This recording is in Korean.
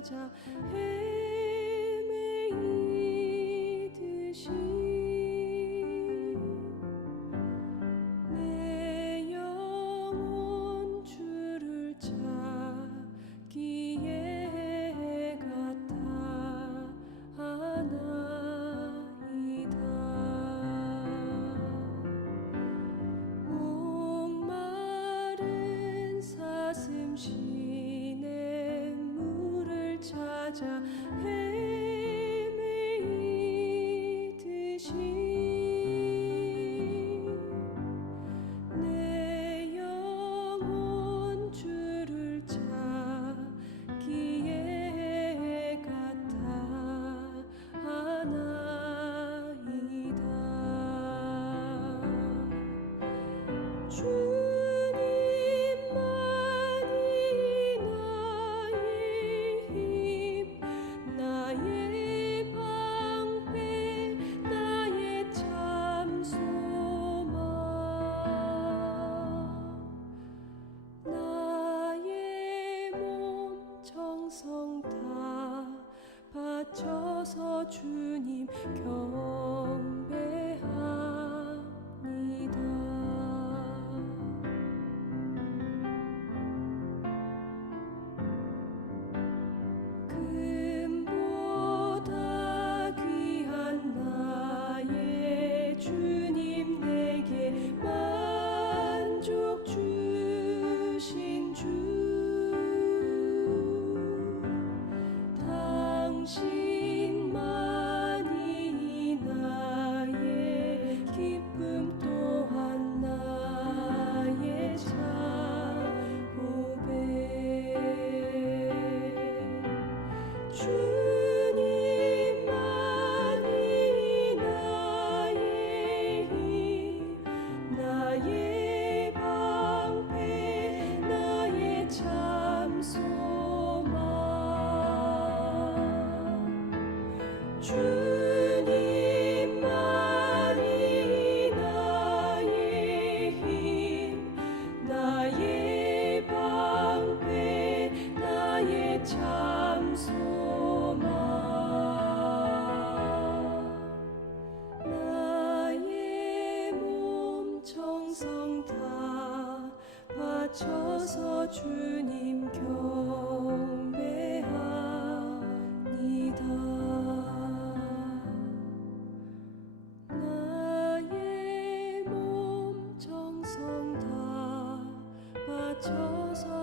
찾아 헤매이 찾아. 헤 주님 겨 맞춰서 주님 경배합니다. 나의 몸 정성 다 맞춰서